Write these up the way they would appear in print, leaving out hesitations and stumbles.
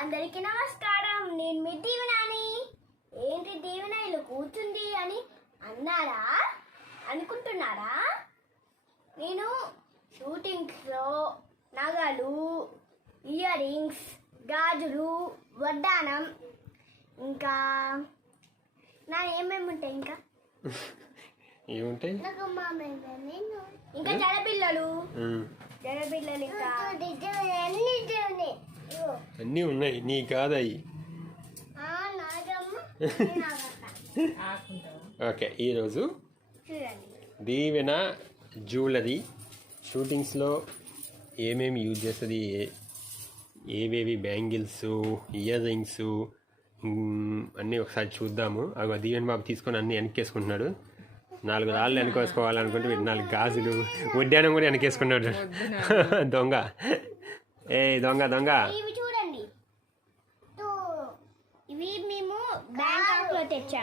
అందరికీ నమస్కారం. నేను మీ దీవెనాని. ఏంటి దీవెన ఇలా కూర్చుంది అని అనుకుంటున్నారా? నేను షూటింగ్స్లో నగలు, ఇయర్ రింగ్స్, గాజులు, వడ్డానం, ఇంకా నా ఏమేమి ఉంటాయి ఇంకా ఏముంటాయి ఇంకా జడపిల్లలు ఇంకా అన్నీ ఉన్నాయి. నీ కాదయ్యి. ఓకే, ఈరోజు దీవెన జ్యువెలరీ షూటింగ్స్లో ఏమేమి యూజ్ చేస్తుంది, ఏవేవి బ్యాంగిల్స్, ఇయర్ రింగ్స్ అన్నీ ఒకసారి చూద్దాము. అవి దీవెన బాబు తీసుకొని అన్నీ వెనక్కేసుకుంటున్నాడు. 4 రాళ్ళు వెనకేసుకోవాలనుకుంటే 4 గాజులు, వడ్డానం కూడా వెనకేసుకున్నాడు. దొంగ దొంగ దొంగ.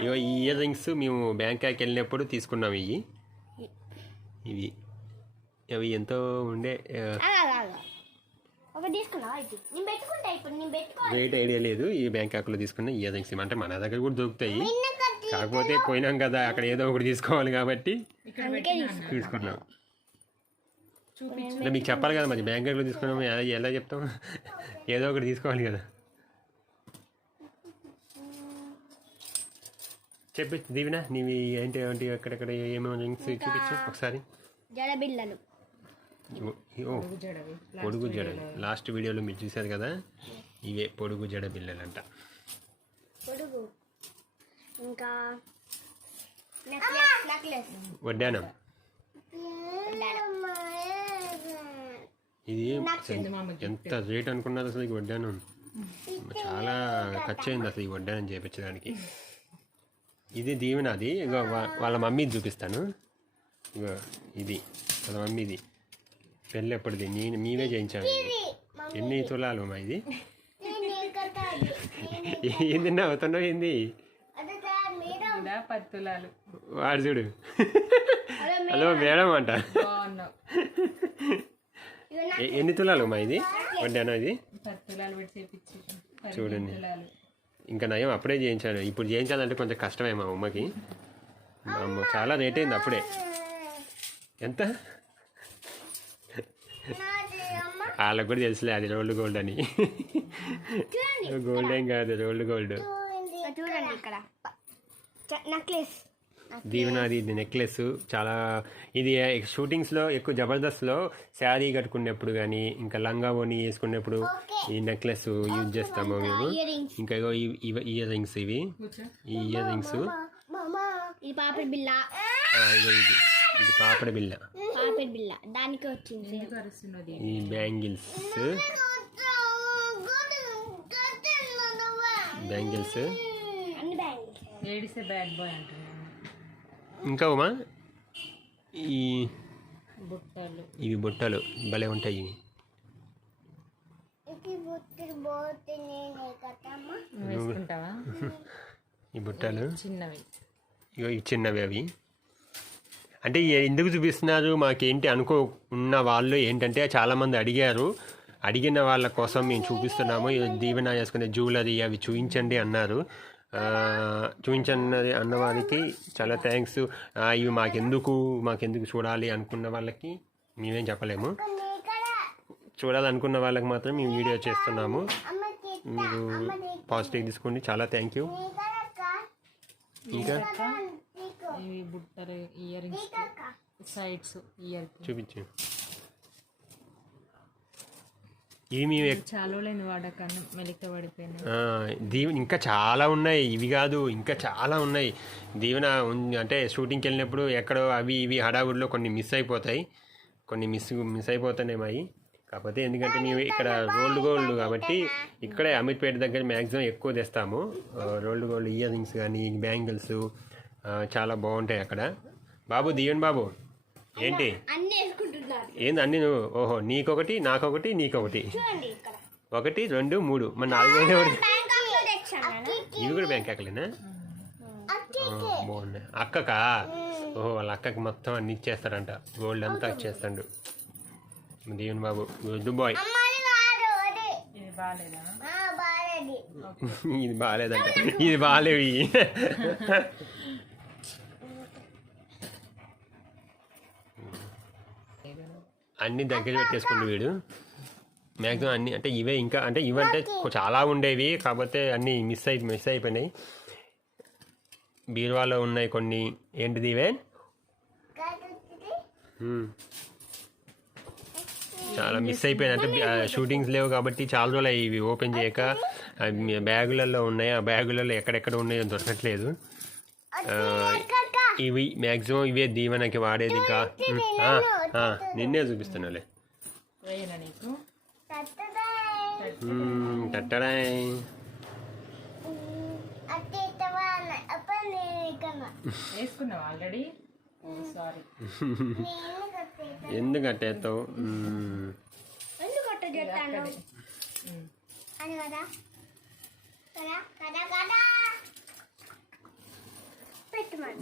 ఇగో ఈ ఇయర్ రింగ్స్ మేము బ్యాంకాక్ వెళ్ళినప్పుడు తీసుకున్నాం. ఇవి అవి ఎంతో ఉండే, రేట్ ఐడియా లేదు. ఈ బ్యాంకాక్లో తీసుకున్న ఇయర్ రింగ్స్ అంటే మన దగ్గర కూడా దొరుకుతాయి, కాకపోతే పోయినాం కదా అక్కడ ఏదో ఒకటి తీసుకోవాలి కాబట్టి తీసుకున్నాం. అంటే మీకు చెప్పాలి కదా మరి, బ్యాంకాక్లో తీసుకున్నాం ఎలా చెప్తాం, ఏదో ఒకటి తీసుకోవాలి కదా. చెప్పి దీవెన నీవి ఏంటి ఏంటి ఎక్కడెక్కడ ఏమేమి రింగ్స్ చూపించు ఒకసారి. జడబిళ్ళలు, పొడుగు జడలు లాస్ట్ వీడియోలో మీరు చూశారు కదా, ఇవే పొడుగు జడ బిళ్ళలు అంట. పొడుగు ఇంకా వడ్డానం. ఇది ఎంత రేట్ అనుకున్నారు అసలు ఈ వడ్డానం? చాలా ఖర్చు అయింది అసలు ఈ వడ్డానం చేయించడానికి. ఇది దీవెనది. ఇగో వాళ్ళ మమ్మీది చూపిస్తాను. ఇగో ఇది వాళ్ళ మమ్మీది, పెళ్ళి ఎప్పటిది, మేమే చేయించాము. ఎన్ని తులాలు మా ఇది? ఏంది నవ్వుతున్నావు ఏంది? 10 తులాలు. వాడు చూడు, హలో మేడం అంట. ఎన్ని తులాలు మా ఇది వడ్డానం? ఇది 10 తులాలు పెట్టి చూడండి. ఇంకా నయం అప్పుడే చేయించాను. ఇప్పుడు చేయించాలంటే కొంచెం కష్టమే మా అమ్మకి. మా అమ్మ చాలా రేట్ అయింది అప్పుడే. ఎంత? వాళ్ళకు కూడా తెలుసులే అది రోల్డ్ గోల్డ్ అని. గోల్డ్ ఏం కాదు, రోల్డ్ గోల్డ్. దీవెనది ఇది నెక్లెస్. చాలా ఇది షూటింగ్స్లో ఎక్కువ జబర్దస్త్లో శారీ కట్టుకునేప్పుడు కానీ, ఇంకా లంగా ఓని వేసుకునేప్పుడు ఈ నెక్లెస్ యూజ్ చేస్తాము మేము. ఇంకా ఇయర్ రింగ్స్, ఇవి ఈ ఇయర్ రింగ్స్. ఇది పాపిడి బిళ్ళ, ఇది పాపడి బిళ్ళ. దానికి వచ్చింది. ఈ బ్యాంగిల్స్, బ్యాంగిల్స్. ఇంకా ఉమా ఇవి బుట్టలు భలే ఉంటాయి. ఇవి ఈ బుట్టలు ఇవి చిన్నవి. అవి అంటే ఎందుకు చూపిస్తున్నారు మాకేంటి అనుకో ఉన్న వాళ్ళు ఏంటంటే చాలామంది అడిగిన వాళ్ళ కోసం మేము చూపిస్తున్నాము. దీవెన వేసుకునే జ్యువెలరీ అవి చూపించండి అన్నారు. చూపించండి అన్న వారికి చాలా థ్యాంక్స్. ఇవి మాకెందుకు చూడాలి అనుకున్న వాళ్ళకి మేమేం చెప్పలేము. చూడాలనుకున్న వాళ్ళకి మాత్రం మేము వీడియో చేస్తున్నాము. మీరు పాజిటివ్ తీసుకోండి. చాలా థ్యాంక్ యూ. ఇంకా బుట్టలు, ఇయర్ రింగ్స్, సైడ్స్ ఇయర్ చూపించు. ఇవి మేము చాలాలేని వాడకాన్ని మెలిక పడిపోయినాయి. ఇంకా చాలా ఉన్నాయి, ఇవి కాదు ఇంకా చాలా ఉన్నాయి. దీవెన అంటే షూటింగ్కి వెళ్ళినప్పుడు ఎక్కడో అవి ఇవి హడావుడిలో కొన్ని మిస్ అయిపోతాయి, కొన్ని మిస్ అయిపోతున్నాయి. కాకపోతే ఎందుకంటే మేము ఇక్కడ రోల్డ్ గోల్డ్ కాబట్టి ఇక్కడే అమీర్పేట దగ్గర మ్యాక్సిమం ఎక్కువ తెస్తాము. రోల్డ్ గోల్డ్ ఇయర్ రింగ్స్ కానీ బ్యాంగిల్స్ చాలా బాగుంటాయి అక్కడ. బాబు దీవెన్ బాబు ఏంటి ఏంది అన్ని నువ్వు? ఓహో, నీకొకటి నాకొకటి నీకొకటి, 1 2 3 మన 4 ఇవి కూడా బ్యాంకాక్లేనా? బాగున్నాయి. అక్కకా? ఓహో, వాళ్ళ అక్కకి మొత్తం అన్ని ఇచ్చేస్తారంట, గోల్డ్ అంతా ఇచ్చేస్తాడు దీవెన్ బాబు. Good bye. బాగుంటది. ఇది బాగాలేదంట, ఇది బాగాలేవు ఇవి. అన్ని దగ్గర పెట్టేసుకుంటు వీడు మ్యాక్సిమం అన్ని, అంటే ఇవే ఇంకా, అంటే ఇవంటే చాలా ఉండేవి కాకపోతే అన్నీ మిస్ అయిపోయినాయి. బీరువాలో ఉన్నాయి కొన్ని. ఏంటిది ఇవే? చాలా మిస్ అయిపోయినాయి, అంటే షూటింగ్స్ లేవు కాబట్టి చాలా రోజులు అయ్యి ఇవి ఓపెన్ చేయక. బ్యాగులలో ఉన్నాయి, ఆ బ్యాగులలో ఎక్కడెక్కడ ఉన్నాయో దొరకట్లేదు. ఇవి మ్యాక్సిమం ఇవే దీవెనకి వాడేది. ఇంకా నిన్నే చూపిస్తున్నాలే. తట్టడాయ్ వేసుకున్నావు ఆల్రెడీ. సారీ, ఎందుకు కట్టేస్తావు?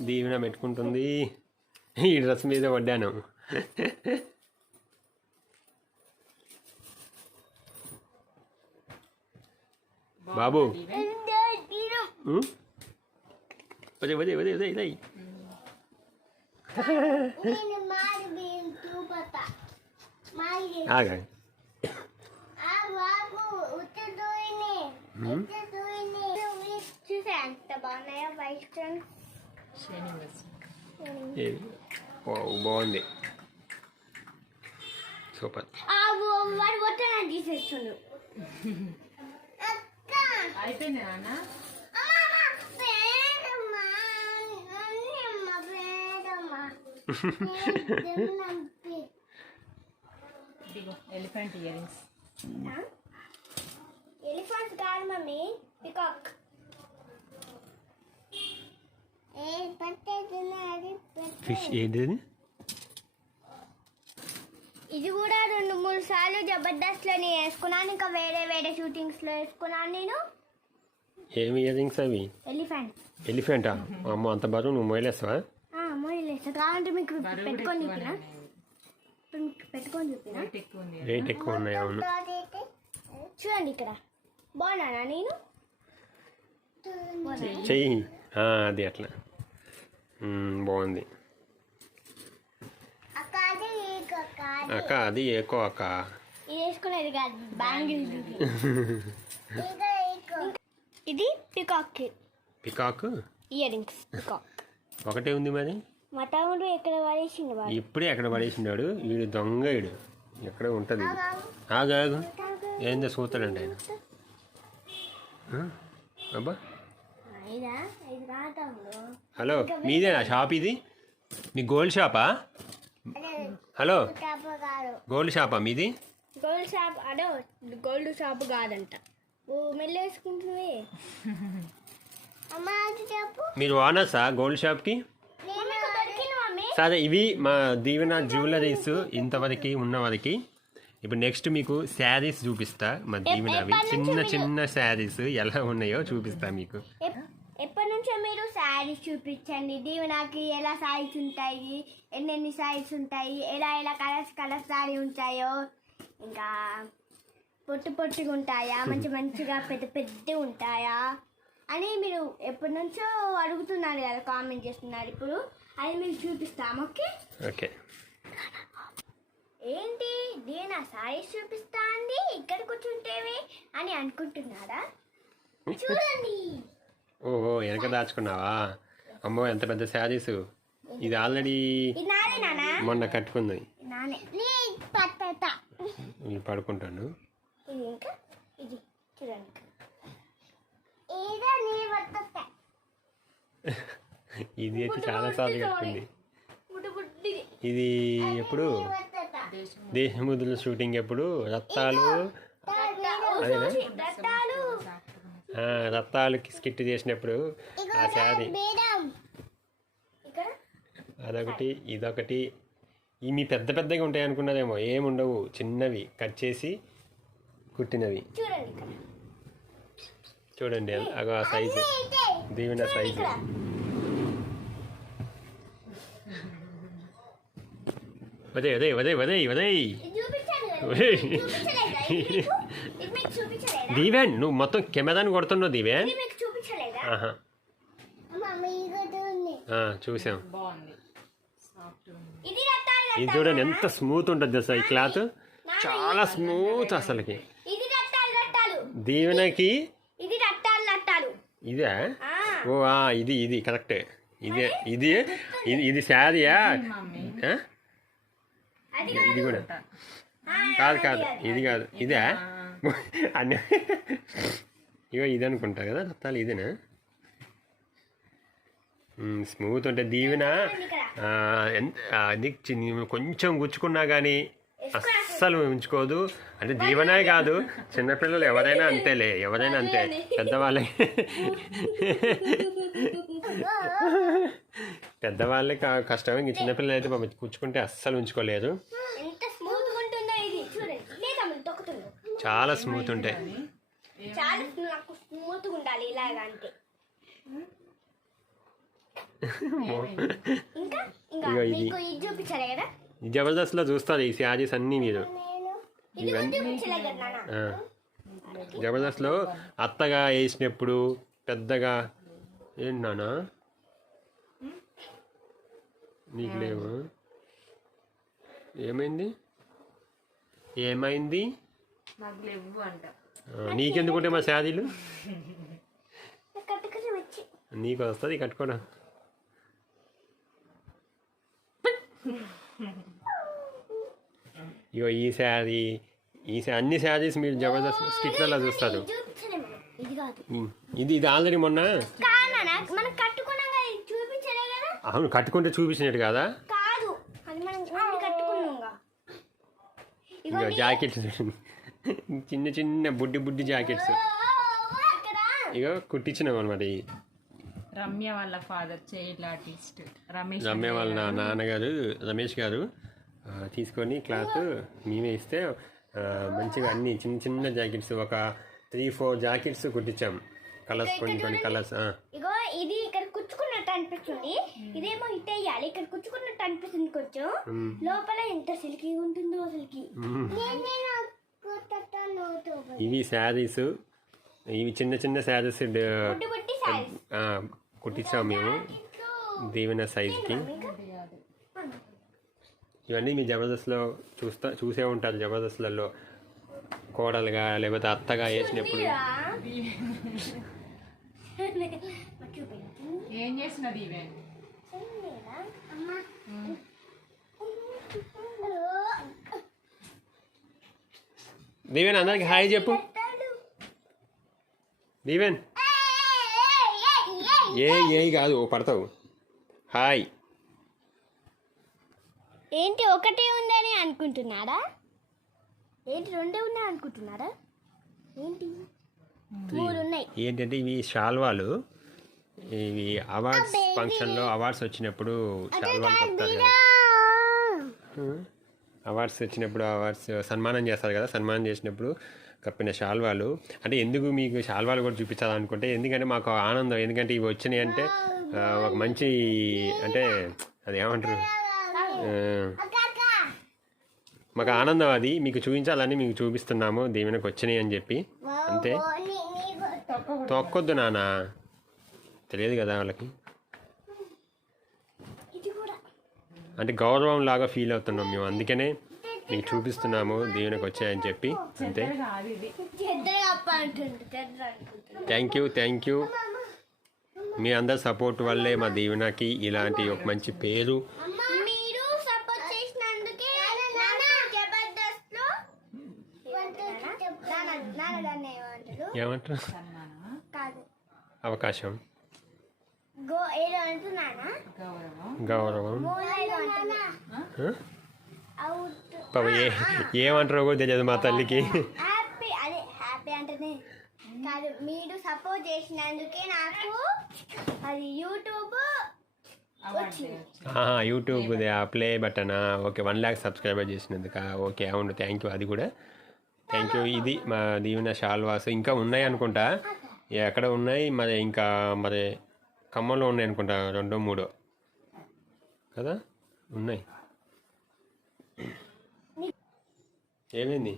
దీవెన పెట్టుకుంటుంది. ఈ డ్రెస్ మీద పడ్డాను. బాబు వదే వదే వదే వదే వదే. ఆగా చూసా ఎంత బాగున్నాయో వైట్ స్టోన్స్. బాగుంది, సూపర్. వాడు బొట్టన తీసేస్తుండు. అయిపోయింది నాన్న. Elephant ear rings. ఎలిఫెంట్ కాదు మమ్మీ, పికాక్. ఫిష్ ఏంటిది? ఇది కూడా 2-3 సార్లు జబర్దస్త్ లో నేను వేసుకున్నాను, ఇంకా వేరే వేరే షూటింగ్స్ లో వేసుకున్నాను నేను. ఏమి ఇయర్ రింగ్స్ అవి? ఎలిఫెంట్. ఎలిఫెంటా? అమ్మ అంత బరువు నువ్వు మోయలేస్తావా? మోయలేస్తా. కావాలంటే మీకు పెట్టుకొని చూపినా, పెట్టుకొని చూపినా. రేట్ ఎక్కువ ఉన్నాయి. అవును, చూడండి ఇక్కడ. బాగున్నానా నేను? చెయ్యి. అది అట్లా బాగుంది అక్క. అది ఏకో అక్క, ఇది వేసుకునేది కాదు, బ్యాంగిల్. ఇది peacock. Peacock ear rings peacock ఒకటే ఉంది మరి. మా తమ్ముడు ఎక్కడ పడేసిండు? ఇప్పుడే ఎక్కడ పడేసిండాడు వీడు, దొంగ వీడు. ఎక్కడ ఉంటుంది? ఆగు ఆగు, ఏందో చూస్తాడండి ఆయన. అబ్బా, హలో, మీదేనా షాప్ ఇది? మీ గోల్డ్ షాపా? హలో, గోల్డ్ షాపా మీది? Gold shop ado, gold shop కాదంట. ఓ మెల్లి వేసుకుంటుంది. మీరు ఓనర్సా గోల్డ్ షాప్కి? సరే, ఇవి మా దీవెన జ్యువెలరీస్ ఇంతవరకు ఉన్నవరకు. ఇప్పుడు నెక్స్ట్ మీకు శారీస్ చూపిస్తా. మా దీవెనవి చిన్న చిన్న శారీస్ ఎలా ఉన్నాయో చూపిస్తా మీకు. ఎప్పటి నుంచో మీరు శారీస్ చూపించండి. దీవెనకి ఎలా శారీస్ ఉంటాయి, ఎన్నెన్ని శారీస్ ఉంటాయి, ఎలా ఎలా కలర్స్ శారీ ఉంటాయో, ఇంకా పొట్టిగా ఉంటాయా, మంచిగా పెద్ద ఉంటాయా అని మీరు ఎప్పటి నుంచో అడుగుతున్నారు కదా, కామెంట్ చేస్తున్నారు. ఇప్పుడు అది మీకు చూపిస్తాం. ఓకే. ఏంటి దీని శారీస్ చూపిస్తా అండి, ఇక్కడ కూర్చుంటేవి అని అనుకుంటున్నారా? చూడండి. ఓహో, వెనక దాచుకున్నావా? అమ్మో, ఎంత పెద్ద శారీస్. ఇది ఆల్రెడీ మొన్న కట్టుకుంది. నేను పడుకుంటాను. ఇది చూడండి. ఇది అయితే చాలా సార్లు కట్టుకుంది. ఇది ఎప్పుడు దేశముద్రుల షూటింగ్, ఎప్పుడు రత్తాలు అదేనా, రత్తాలకి స్కిట్ చేసినప్పుడు ఆ శారీ. అదొకటి, ఇదొకటి. ఇవి పెద్దగా ఉంటాయి అనుకున్నారేమో, ఏముండవు, చిన్నవి కట్ చేసి కుట్టినవి. చూడండి అగో ఆ సైజు, దీవెన సైజు. వదే. దీవెన్ నువ్వు మొత్తం కెమెరాని కొడుతున్నావు దీవెన్. ఇది మీకు చూపించలేదా? ఆహా, చూసాం. బాగుంది, సాఫ్ట్ ఉంది. ఇది రత్తాలు ఇది చూడండి ఎంత స్మూత్ ఉంటుంది తెలుసా ఈ క్లాత్, చాలా స్మూత్ అసలుకి. ఇది రత్తాలు దీవెనకి ఇది రత్తాలు ఇదే. ఆ, ఓ ఇది ఇది కరెక్టే. ఇది ఇది ఇది శారీయా? ఆ? అది ఇది కూడా కాదు కాదు, ఇది కాదు, ఇదే అన్నీ. ఇగో ఇది అనుకుంటా కదా రత్తాలు, ఇదేనా? స్మూత్ ఉంటే దీవెన అది కొంచెం గుచ్చుకున్నా కానీ అస్సలు ఉంచుకోదు. అంటే దీవెనే కాదు, చిన్నపిల్లలు ఎవరైనా అంతేలే, ఎవరైనా అంతే. పెద్దవాళ్ళే పెద్దవాళ్ళే కష్టమే, ఇంక చిన్నపిల్లలు అయితే పాపం గుచ్చుకుంటే అస్సలు ఉంచుకోలేరు. ఎంత స్మూత్ ఉంటుందో ఇది చూడండి. లేదా మనం తొక్కుతుందో చాలా స్మూత్ ఉంటాయి. చాలా నాకు స్మూత్ ఉండాలి ఇలాగా అంటే. ఇంకా ఇంకా ఇగో ఇది. మీకు ఇది చూపించాలి కదా, జబర్దస్త్లో చూస్తారు ఈ శారీస్ అన్నీ మీరు. ఇది కూడా చూపించలే కదా నాన్న. జబర్దస్త్లో అత్తగా వేసినప్పుడు పెద్దగా ఏంటి నాన్న నీకు లేవు? ఏమైంది? నాకు లేవు అంట. నీకెందుకుంటే మా శారీలు? కట్టుకుని వచ్చి నీకు వస్తుంది కట్టుకోవడం. ఇగో ఈ శారీ అన్ని శారీస్ మీరు జబర్దస్త్ స్టిక్లలో చూస్తారు. చూపించలే మనం. ఇది కాదు ఇది ఇది ఆల్రెడీ మొన్న మనం కట్టుకున్నాం కదా, ఇది చూపించలే కదా. అవును, కట్టుకుంటే చూపించినట్టు కదా. కాదు అది మనం కట్టుకున్నాంగా. ఇగో జాకెట్స్ చిన్న చిన్న బుడ్డి జాకెట్స్ ఇగో కుట్టించినాం అనమాట. రమ్య వాళ్ళ ఫాదర్ చైల్డ్ ఆర్టిస్ట్ రమ్య వాళ్ళ నాన్నగారు రమేష్ గారు తీసుకొని క్లాత్ మేమే ఇస్తే మంచిగా అన్ని చిన్న చిన్న జాకెట్స్ ఒక 3-4 జాకెట్స్ కుట్టించాం. కలర్స్ కొన్ని కలర్స్. ఇగో ఇది ఇక్కడ కుచ్చుకున్నట్టు అనిపిస్తుంది, ఇదేమో ఇట్ వేయాలి. ఇక్కడ కుచ్చుకున్నట్టు అనిపిస్తుంది కొంచెం. లోపల ఎంత సిల్కీ ఉంటుందో అసలుకి. ఇవి శారీస్, ఇవి చిన్న చిన్న శారీస్ బుట్టి సారీస్ కుట్టించాం మేము దీవెన సైజ్కి. ఇవన్నీ మీ జబర్దస్త్లో చూసే ఉంటారు. జబర్దస్త్లలో కోడలుగా లేకపోతే అత్తగా వేసినప్పుడు. ఏం చేసినది ఇవే? దీవెన్ అందరికి హాయ్ చెప్పు. దీవెన్ ఏ కాదు పడతావు. హాయ్. ఏంటి ఒకటే ఉందని అనుకుంటున్నారా? ఏంటి రెండే ఉన్నాయి అనుకుంటున్నారా? ఏంటి 3 ఉన్నాయి. ఏంటంటే ఇవి శాల్వాలు. ఇవి అవార్డ్స్ ఫంక్షన్లో అవార్డ్స్ వచ్చినప్పుడు శాల్వాలు కడతారు కదా. అవార్డ్స్ వచ్చినప్పుడు సన్మానం చేస్తారు కదా. సన్మానం చేసినప్పుడు కప్పిన శాల్వాలు. అంటే ఎందుకు మీకు శాల్వాలు కూడా చూపించాలనుకుంటే, ఎందుకంటే మాకు ఆనందం. ఎందుకంటే ఇవి వచ్చినాయి అంటే ఒక మంచి, అంటే అది ఏమంటారు, మాకు ఆనందం. అది మీకు చూపించాలని మీకు చూపిస్తున్నాము. దీవెనకు వచ్చినాయి అని చెప్పి అంతే. తొక్కొద్దు నాన్న, తెలియదు కదా వాళ్ళకి. అంటే గౌరవం లాగా ఫీల్ అవుతున్నాం మేము, అందుకనే మీకు చూపిస్తున్నాము దీవెనకు వచ్చాయని చెప్పి అంతే. Thank you. మీ అందరి సపోర్ట్ వల్లే మా దీవెనకి ఇలాంటి ఒక మంచి పేరు. ఏమంటారు, అవకాశం, గౌరవం. ఏమంటారో కూడా తెలియదు మా తల్లికి. హ్యాపీ అంటేనే కాదు, మీరు సపోర్ట్ చేసినందుకే నాకు అది YouTube play button. Okay, 1 lakh subscriber చేసినందుక. ఓకే, అవును, థ్యాంక్ యూ. అది కూడా థ్యాంక్ యూ. ఇది మా దీవెన శాల్వాస్ ఇంకా ఉన్నాయి అనుకుంటా. ఎక్కడ ఉన్నాయి మరి, ఇంకా మరి ఖమ్మంలో ఉన్నాయి అనుకుంటా, 2-3 కదా ఉన్నాయి. ఏమైంది?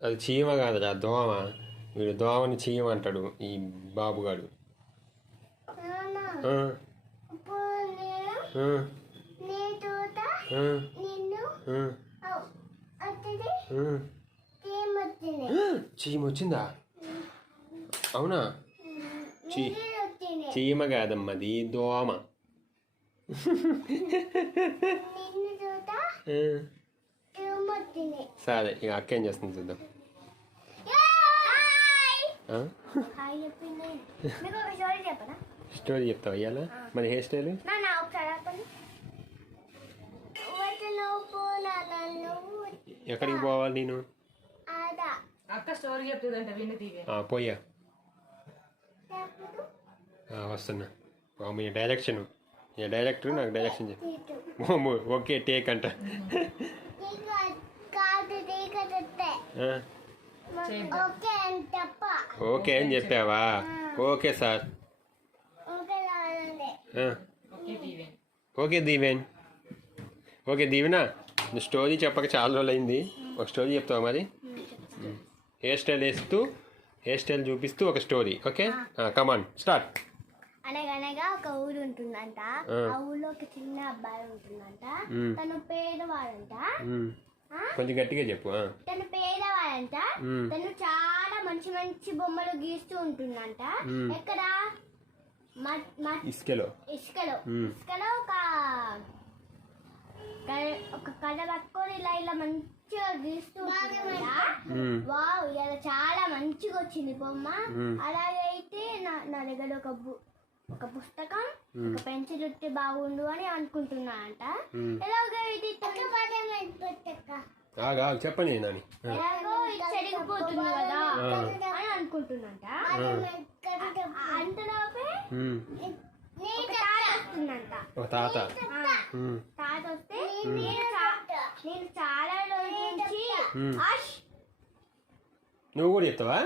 అది చీమ కాదురా, దోమ. వీడు దోమని చీమ అంటాడు ఈ బాబుగాడు. ఆ, ఆ, ఆ, ఆ. చీమ వచ్చిందా? అవునా? చీమ కాదమ్మది దోమ. ఆ, సరే ఇక అక్క ఏం చేస్తుంది చూద్దాం. ఆ? స్టోరీ చెప్తావా ఇవాళ? మరి హెయిర్ స్టైల్ ఎక్కడికి పోవాలి నేను? అక్క స్టోరీ చెప్తుందంట, విని తీవే. పోయా వస్తున్నా. మీ డైరెక్షన్, ఏ డైరెక్టర్ నాకు డైరెక్షన్ చెప్పు. ఓకే టేక్ అంట. ఓకే అని చెప్పావా? Okay sir. Okay Deeven. Okay దీవెనా, నువ్వు స్టోరీ చెప్పక చాలా రోజులు అయింది. ఒక స్టోరీ చెప్తావా మరి? హెయిర్ స్టైల్ వేస్తూ, హెయిర్ స్టైల్ చూపిస్తూ ఒక స్టోరీ. Okay come on start. అనగనగా ఒక ఊరు ఉంటుందంట. ఆ ఊర్లో ఒక చిన్న అబ్బాయి ఉంటుందంట. తను పేదవాడంట. కొంచెం గట్టిగా చెప్పు. తను పేదవాడంట. తను చాలా మంచి మంచి బొమ్మలు గీస్తూ ఉంటుందంట. ఎక్కడ? ఇసుకలో. ఇసుకలో ఒక కళ పట్టుకొని ఇలా ఇలా మంచిగా గీస్తూ వావ్, ఇలా చాలా మంచిగా వచ్చింది బొమ్మ. అలాగైతే నా దగ్గర ఒక పుస్తకం, ఒక పెన్సిల్ ఉంటే బాగుండు అని అనుకుంటున్నా అంట. ఎలాగైతే చెప్పండి నాని. ఎలాగో ఇది చెడిగిపోతుంది కదా అని అనుకుంటున్నంట. అంతలోపే తాత వస్తే నేను చాలా రోజుల నుంచి నువ్వు కూడా చెప్తావా?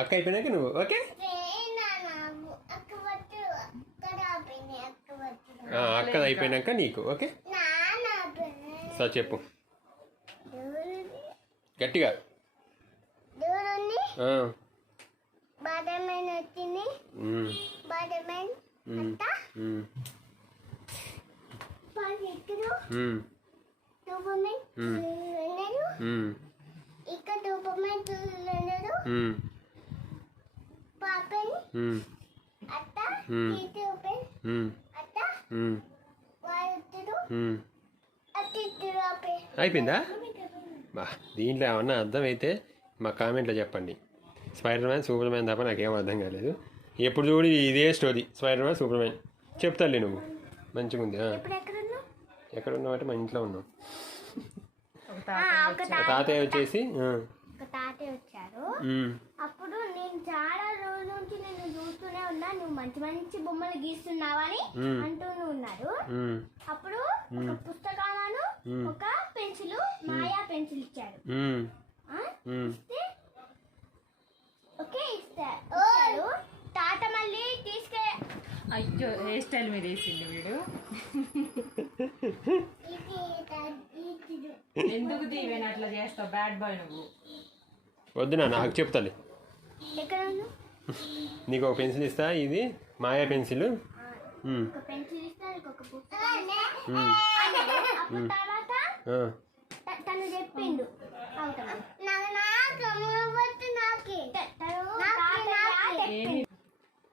అక్క అయిపోయినాక నువ్వు. ఓకే అక్కది అయిపోయినాక నీకు. ఓకే సార్ చెప్పు గట్టిగా. బాదమైన వచ్చింది. బాదమైన ఇక్కడ పాపని అత్త అత్త అయిపోయిందా? బా, దీంట్లో ఏమన్నా అర్థమైతే మా కామెంట్లో చెప్పండి. స్పైడర్ మ్యాన్, సూపర్ మ్యాన్ తప్ప నాకేం అర్థం కాలేదు. ఎప్పుడు చూడు ఇదే story, spider man, super man. చెప్తాలే నువ్వు. మంచిగా ఉంది. ఎక్కడ ఉన్నావు అంటే మా ఇంట్లో ఉన్నావు. తాతయ్య వచ్చేసి తాతయ్య వచ్చారు. అప్పుడు నేను చాలా రోజుల నుంచి నేను చూస్తూనే ఉన్నా, నువ్వు మంచి మంచి బొమ్మలు గీస్తున్నావని అంటూ ఉన్నారు. అప్పుడు ఒక పుస్తకాలను ఒక పెన్సిల్, మాయా పెన్సిల్ ఇచ్చారు. ఓకే ఇస్తారు. తాత మళ్ళీ అయ్యో హెయిర్ స్టైల్ మీద వేసింది వీడు. ఎందుకు దీవెన అట్లా చేస్తావు? బ్యాడ్ బాయ్ నువ్వు. వద్దు నా, నాకు చెప్తాలే. నీకు ఒక పెన్సిల్ ఇస్తా, ఇది మాయా పెన్సిల్. తను చెప్పిండు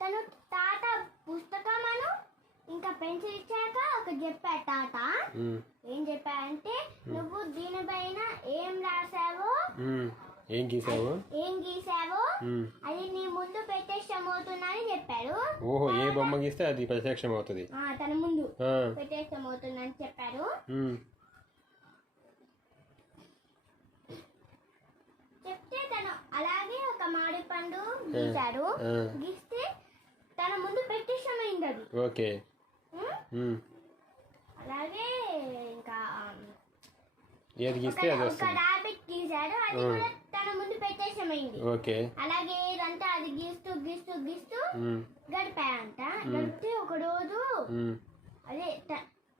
తను తాత పుస్తకమను ఇంకా పెన్సిల్ ఇచ్చాక ఒక చెప్పాడు తాత. ఏం చెప్పాడంటే, నువ్వు దీనిపైన ఏం రాసావో, ఏం గీసావో అది నీ ముందు ప్రత్యక్షమవుతున్నా అని చెప్పాడు. ఓహో, ఏ బొమ్మ గీస్తే అది ప్రత్యక్షం అవుతుంది. తన ముందు ప్రత్యక్షమవుతుందని చెప్పారు. చెప్తే తను అలాగే ఒక మామిడి పండు గీశాడు. గీస్తే తన ముందు ప్రత్యక్షమైంది అది. ఓకే. అలాగే ఇంకా ఏది గీస్తే అది వస్తుంది. ఒక రాబిట్ గీశాడు, అది కూడా తన ముందు ప్రత్యక్షమైంది. ఓకే. అలాగే ఇదంతా అది గీస్తూ గీస్తూ గీస్తూ గడిపాయంట. గడిపితే ఒక రోజు అదే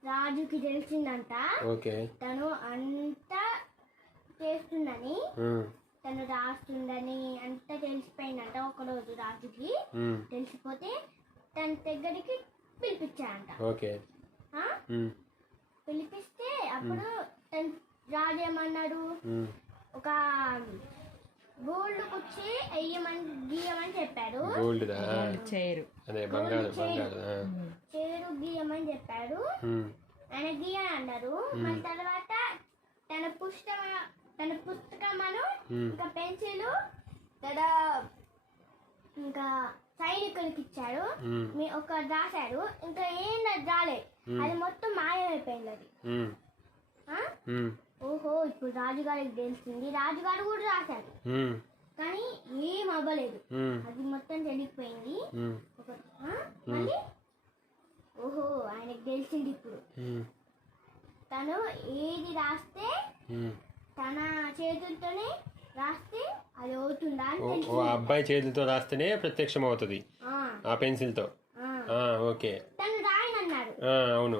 రాజుకి తెలిసిందంట. ఓకే. తను అంతా చేస్తుందని తను రాస్తుందని అంతా తెలిసిపోయిందంట. ఒకరోజు రాజుకి తెలిసిపోతే తన దగ్గరికి పిలిపించాడంట. ఓకే. పిలిపిస్తే అప్పుడు తను రాజు ఏమన్నాడు, ఒక గోల్డ్ కుచ్చి గీయమని చెప్పాడు. చేరు గీయమని చెప్పాడు. ఆయన గీయని అన్నారు. మళ్ళీ తర్వాత తన పుస్తకం ఇంకా పెన్సిల్ ఇంకా సైనికులకి ఇచ్చాడు. ఒక రాశాడు. ఇంకా ఏం రాలేదు. అది మొత్తం మాయమైపోయింది. అది ఓహో ఇప్పుడు రాజుగారికి తెలిసింది. రాజుగారు కూడా రాశారు కానీ ఏం అవ్వలేదు. అది మొత్తం చెడిపోయింది. మళ్ళీ ఓహో ఆయనకు తెలిసింది. ఇప్పుడు తను ఏది రాస్తే తన చేతులతోనే రాస్తే అది అవుతుందా అని ఓ అబ్బాయి చేతులతో రాస్తేనే ప్రత్యక్షం అవుతుంది ఆ పెన్సిల్ తో. ఓకే. తను రాయనన్నాడు. అవును.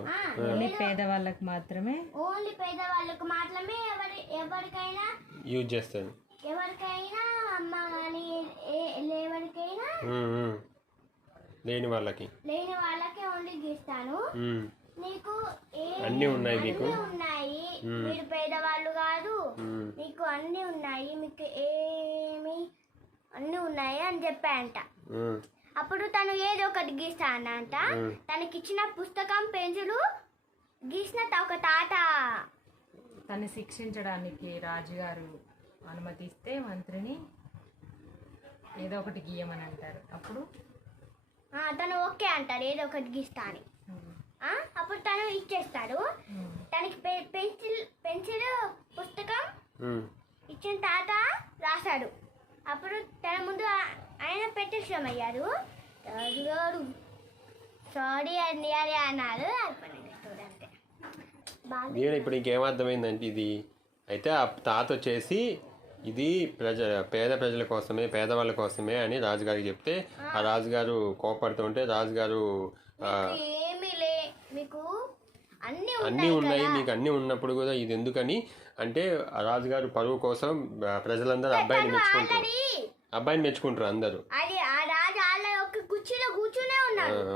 ఓన్లీ పేదవాళ్ళకి మాత్రమే ఎవరికైనా యూజ్ చేస్తాను. ఎవరికైనా అమ్మ కానీ ఎవరికైనా లేని వాళ్ళకి ఓన్లీ గీస్తాను. నీకు అన్ని ఉన్నాయి. మీకు ఉన్నాయి. మీరు పేదవాళ్ళు కాదు. మీకు అన్ని ఉన్నాయి. మీకు ఏమి అన్ని ఉన్నాయి అని చెప్పాయంట. అప్పుడు తను ఏదో ఒకటి గీస్తానంట. తనకిచ్చిన పుస్తకం పెన్సిల్ గీసిన ఒక తాత తను శిక్షించడానికి రాజుగారు అనుమతిస్తే మంత్రిని ఏదో ఒకటి గీయమని అంటారు. అప్పుడు తను ఓకే అంటారు ఏదో ఒకటి గీస్తా అని. అప్పుడు తను ఇచ్చేస్తాడు. తనకి పెన్సిల్ పుస్తకం ఇచ్చిన తాత రాశాడు. అప్పుడు తన ముందు ఆయన ప్రత్యక్షమయ్యారు. రాజుగారు సారీ అండి అని అన్నారు. నేను ఇప్పుడు ఇంకేమర్థమైందంటే ఇది అయితే ఆ తాత వచ్చేసి ఇది పేద ప్రజల కోసమే పేదవాళ్ళ కోసమే అని రాజుగారికి చెప్తే ఆ రాజుగారు కోపడుతుంటే రాజుగారు అన్నీ ఉన్నాయి మీకు అన్నీ ఉన్నప్పుడు కూడా ఇది ఎందుకని అంటే ఆ రాజుగారు పరువు కోసం ప్రజలందరూ అబ్బాయిని మెచ్చుకుంటారు అందరూ.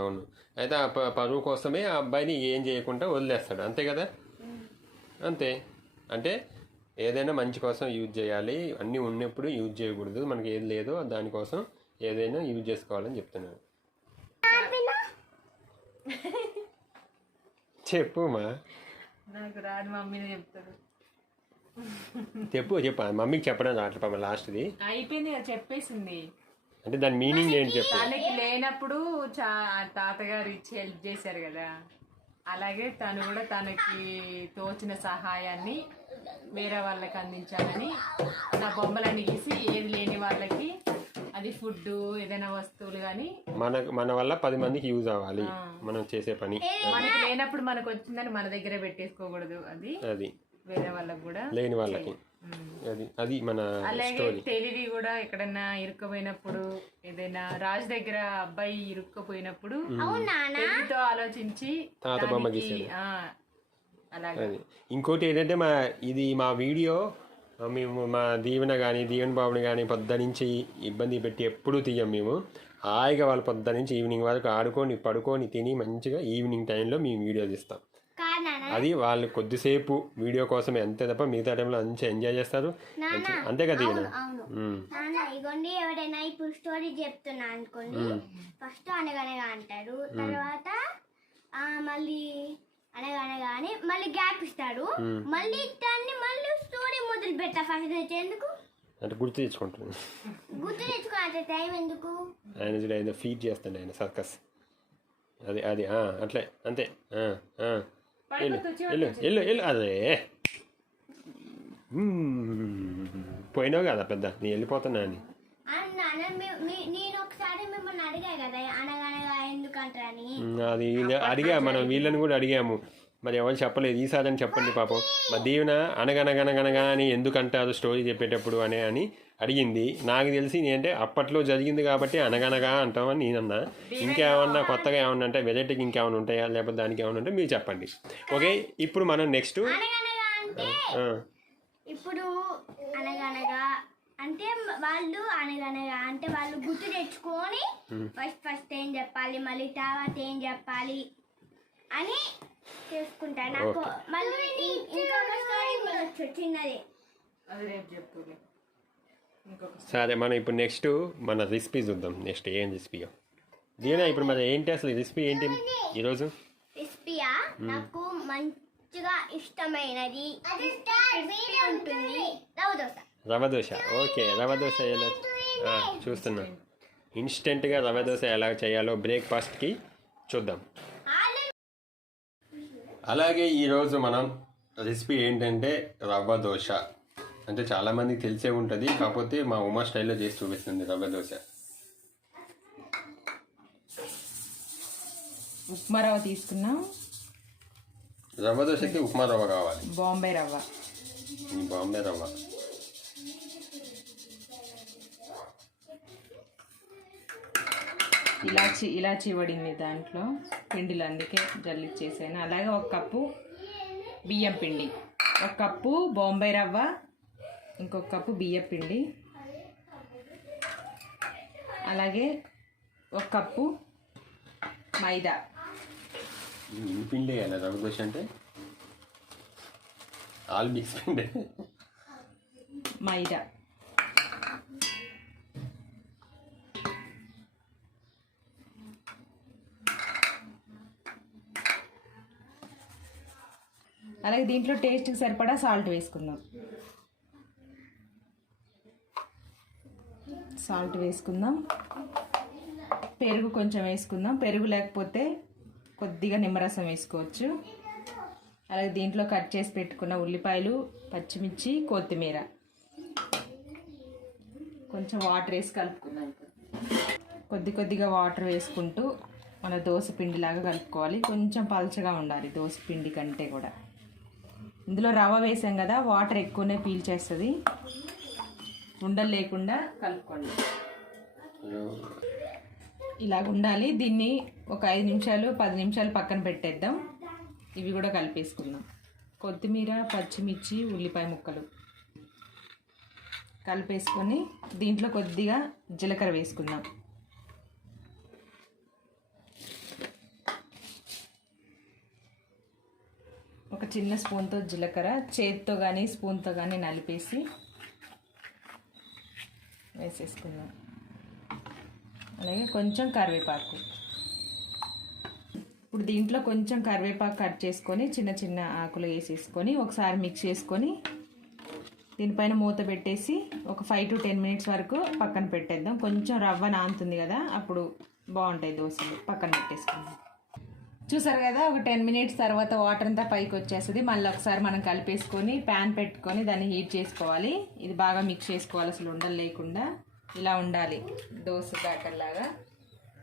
అవును. అయితే ఆ పరువు కోసమే ఆ అబ్బాయిని ఏం చేయకుండా వదిలేస్తాడు. అంతే కదా. అంతే. అంటే ఏదైనా మంచి కోసం యూజ్ చేయాలి. అన్నీ ఉన్నప్పుడు యూజ్ చేయకూడదు. మనకి ఏది లేదో దానికోసం ఏదైనా యూజ్ చేసుకోవాలని చెప్తున్నాను. చెప్పు మా. నాకు రాదు, మమ్మీనే చెప్తాడు. చెప్పు మమ్మీకి చెప్పడం రావట్లే. లాస్ట్ది అయిపోయింది కదా, చెప్పేసింది. అంటే దాని మీనింగ్ ఏంటి చెప్పు. తనకి లేనప్పుడు తాతగారు ఇచ్చి హెల్ప్ చేశారు కదా, అలాగే తను కూడా తనకి తోచిన సహాయాన్ని వేరే వాళ్ళకి అందించాలని నా బొమ్మలన్నీ గీసి ఏది లేని వాళ్ళకి అది ఫుడ్ ఏదైనా వస్తువులు కానీ మన వల్ల 10 మందికి యూజ్ అవ్వాలి మనం చేసే పని. మనకి లేనప్పుడు మనకు వచ్చిందని మన దగ్గరే పెట్టేసుకోకూడదు. అది వేరే వాళ్ళకి కూడా లేని వాళ్ళకి. అది మన అలాగే తెలివి కూడా ఎక్కడన్నా ఇరుక్కుపోయినప్పుడు ఏదైనా రాజు దగ్గర అబ్బాయి ఇరుక్కుపోయినప్పుడు తెలివితో ఆలోచించి తాత బొమ్మ గీసాడు. అలాగే ఇంకోటి ఏంటంటే మా వీడియో మేము మా దీవెన బాబుని కానీ పొద్దు నుంచి ఇబ్బంది పెట్టి ఎప్పుడూ తీయం. మేము హాయిగా వాళ్ళు పొద్దు నుంచి ఈవినింగ్ వరకు ఆడుకొని పడుకొని తిని మంచిగా ఈవినింగ్ టైంలో మేము వీడియో తీస్తాం. అది వాళ్ళు కొద్దిసేపు వీడియో కోసమే అంతే తప్ప మిగతా టైంలో మంచిగా ఎంజాయ్ చేస్తారు. అంతే కదా ఇగోండి. ఎవరైనా ఇప్పుడు స్టోరీ చెప్తున్నా అనుకోండి, ఫస్ట్ అనగనగా అంటారు, తర్వాత మళ్ళీ అనగనగా అని మళ్ళీ గ్యాప్ ఇస్తాడు, మళ్ళీ దాన్ని మళ్ళీ స్టోరీ మొదలు పెట్టా. ఫస్ట్ నుంచి ఎందుకు అంటే గుర్తు తెచ్చుకోవాలి టైం ఎందుకు? ఆయన ఫీడ్ చేస్తాడు ఆయన సర్కస్. అది అట్లే అంతే. అదే పోయినావు కదా పెద్ద నీ వెళ్ళిపోతున్నా అని. నేను ఒకసారి మిమ్మల్ని అడిగా కదా అనగనగా ఎందుకంటారని. అది అడిగా, మనం వీళ్ళని కూడా అడిగాము. మరి ఎవరు చెప్పలేదు. ఈసారి అని చెప్పండి పాపం. మా దీవెన అనగనగనగనగా అని ఎందుకంటారు స్టోరీ చెప్పేటప్పుడు అని అడిగింది. నాకు తెలిసి నేనంటే అప్పట్లో జరిగింది కాబట్టి అనగనగా అంటామని నేనన్నా. ఇంకేమన్నా కొత్తగా ఏమన్నా అంటే వెరైటీకి ఇంకేమైనా ఉంటాయా లేకపోతే దానికి ఏమైనా ఉంటే మీరు చెప్పండి. ఓకే, ఇప్పుడు మనం నెక్స్ట్ ఇప్పుడు అనగనగా అంటే వాళ్ళు గుర్తు తెచ్చుకొని ఫస్ట్ ఏం చెప్పాలి, మళ్ళీ తర్వాత ఏం చెప్పాలి అని చేసుకుంటారు. నాకు మళ్ళీ ఇంకొక స్టోరీ కూడా వచ్చు చిన్నది, అది రేపు చెప్పులే. ఇంకొక సరే మనం ఇప్పుడు నెక్స్ట్ మన రెసిపీ చూద్దాం. నెక్స్ట్ ఏం రెసిపీయో దీనా ఇప్పుడు మరి ఏంటి అసలు రెసిపీ ఏంటి ఈరోజు? రెసిపీయా నాకు మంచిగా ఇష్టమైనది ఉంటుంది రవ్వ దోశ. ఓకే, రవ్వ దోశ ఎలా చూస్తున్నా. ఇన్స్టెంట్గా రవ్వ దోశ ఎలా చేయాలో బ్రేక్ఫాస్ట్కి చూద్దాం. అలాగే ఈరోజు మనం రెసిపీ ఏంటంటే రవ్వ దోశ. అంటే చాలామందికి తెలిసే ఉంటుంది, కాకపోతే మా ఉమా స్టైల్లో చేసి చూపిస్తుంది రవ్వ దోశ. ఉప్మా రవ్వ తీసుకున్నాం. రవ్వ దోశకి ఉప్మా రవ్వ కావాలి, బాంబే రవ్వ. ఈ బాంబే రవ్వ. ఇలాచి పడింది దాంట్లో పిండిలో, అందుకే జల్లిచ్చేసాను. అలాగే 1 కప్పు బియ్యం పిండి, 1 కప్పు బాంబే రవ్వ, ఇంకొక కప్పు బియ్యం పిండి, అలాగే 1 కప్పు మైదా. పిండి వేయాలి రవ్వ దోశ అంటే, ఆల్ మిక్స్ పిండి. మైదా, అలాగే దీంట్లో టేస్ట్కి సరిపడా సాల్ట్ వేసుకుందాం. సాల్ట్ వేసుకుందాం. పెరుగు కొంచెం వేసుకుందాం. పెరుగు లేకపోతే కొద్దిగా నిమ్మరసం వేసుకోవచ్చు. అలాగే దీంట్లో కట్ చేసి పెట్టుకున్న ఉల్లిపాయలు, పచ్చిమిర్చి, కొత్తిమీర, కొంచెం వాటర్ వేసి కలుపుకుందాం. కొద్దిగా వాటర్ వేసుకుంటూ మన దోశ పిండిలాగా కలుపుకోవాలి. కొంచెం పలచగా ఉండాలి దోశ పిండి కంటే కూడా. ఇందులో రవ్వ వేసాం కదా, వాటర్ ఎక్కువనే పీల్చేస్తుంది. ఉండలు లేకుండా కలుపుకోండి. ఇలాగ ఉండాలి. దీన్ని ఒక 5 నిమిషాలు 10 నిమిషాలు పక్కన పెట్టేద్దాం. ఇవి కూడా కలిపేసుకుందాం. కొత్తిమీర, పచ్చిమిర్చి, ఉల్లిపాయ ముక్కలు కలిపేసుకొని దీంట్లో కొద్దిగా జీలకర్ర వేసుకుందాం. ఒక చిన్న స్పూన్తో జీలకర్ర చేతితో కానీ స్పూన్తో కానీ నలిపేసి వేసేసుకుందాం. అలాగే కొంచెం కరివేపాకు. ఇప్పుడు దీంట్లో కొంచెం కరివేపాకు కట్ చేసుకొని చిన్న చిన్న ఆకులు వేసేసుకొని ఒకసారి మిక్స్ చేసుకొని దీనిపైన మూత పెట్టేసి ఒక 5 to 10 minutes వరకు పక్కన పెట్టేద్దాం. కొంచెం రవ్వ నానుతుంది కదా, అప్పుడు బాగుంటాయి దోశలు. పక్కన పెట్టేసుకుందాం. చూసారు కదా, ఒక 10 minutes తర్వాత వాటర్ అంతా పైకి వచ్చేస్తుంది. మళ్ళీ ఒకసారి మనం కలిపేసుకొని ప్యాన్ పెట్టుకొని దాన్ని హీట్ చేసుకోవాలి. ఇది బాగా మిక్స్ చేసుకోవాలి, అసలు ఉండలు లేకుండా ఇలా ఉండాలి దోశ బ్యాటర్ లాగా.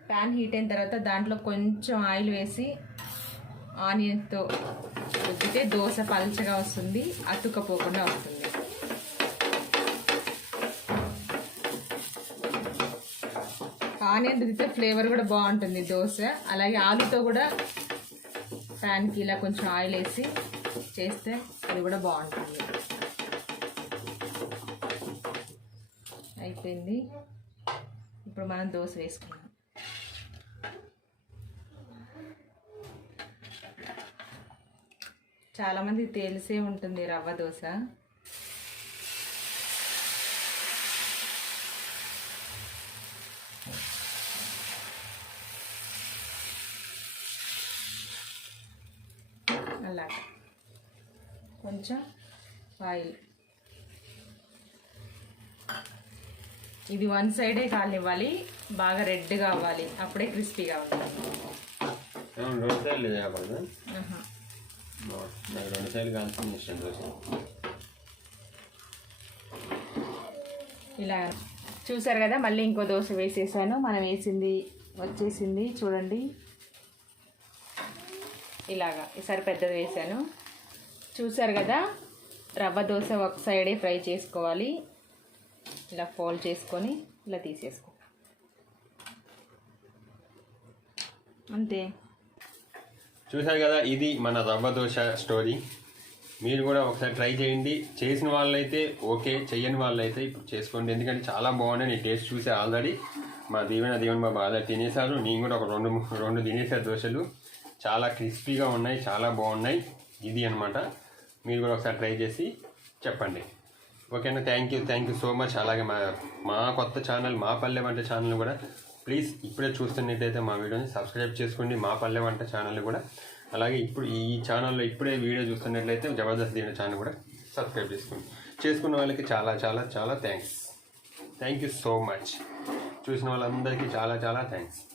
ప్యాన్ హీట్ అయిన తర్వాత దాంట్లో కొంచెం ఆయిల్ వేసి ఆనియన్తో రుద్దితే దోశ పల్చగా వస్తుంది, అతుక్కపోకుండా వస్తుంది. ఆనియన్ రుద్దితే ఫ్లేవర్ కూడా బాగుంటుంది దోశ. అలాగే ఆలుతో కూడా ప్యాన్కి ఇలా కొంచెం ఆయిల్ వేసి చేస్తే అది కూడా బాగుంటుంది. అయిపోయింది. ఇప్పుడు మనం దోశ వేసుకుందాం. చాలామంది తెలిసే ఉంటుంది రవ్వ దోశ. అలాగా కొంచెం ఆయిల్. ఇది 1 సైడే కానివ్వాలి, బాగా రెడ్గా అవ్వాలి, అప్పుడే క్రిస్పీగా ఉంటుంది. ఇలా చూసారు కదా, మళ్ళీ ఇంకో దోశ వేసేసాను. మనం వేసింది వచ్చేసింది చూడండి. ఇలాగా ఈసారి పెద్దది వేసాను. చూసారు కదా, రవ్వ దోశ ఒక సైడే ఫ్రై చేసుకోవాలి. ఇలా ఫోల్డ్ చేసుకొని ఇలా తీసేసుకో, అంతే. చూసారు కదా, ఇది మన రవ్వ దోశ స్టోరీ. మీరు కూడా ఒకసారి ట్రై చేయండి. చేసిన వాళ్ళైతే ఓకే, చెయ్యని వాళ్ళైతే ఇప్పుడు చేసుకోండి. ఎందుకంటే చాలా బాగున్నాయి. నేను టేస్ట్ చూసి ఆల్రెడీ మా దీవెన బాబు ఆల్రెడీ తినేశారు. నేను కూడా ఒక రెండు తినేసారు దోశలు. చాలా క్రిస్పీగా ఉన్నాయి, చాలా బాగున్నాయి. ఇది అనమాట. మీరు కూడా ఒకసారి ట్రై చేసి చెప్పండి. ఓకేనా? Thank you so much. అలాగే మా కొత్త ఛానల్ మా పల్లె వంట ఛానల్ కూడా ప్లీజ్ ఇప్పుడే చూస్తున్నట్టయితే మా వీడియోని సబ్స్క్రైబ్ చేసుకోండి. మా పల్లె వంట ఛానల్ కూడా. అలాగే ఇప్పుడు ఈ ఛానల్లో ఇప్పుడే వీడియో చూస్తున్నట్లయితే జబర్దస్త్ దీవెన ఛానల్ కూడా సబ్స్క్రైబ్ చేసుకోండి. చేసుకున్న వాళ్ళకి చాలా థ్యాంక్ యూ సో మచ్. చూసిన వాళ్ళందరికీ చాలా థ్యాంక్స్.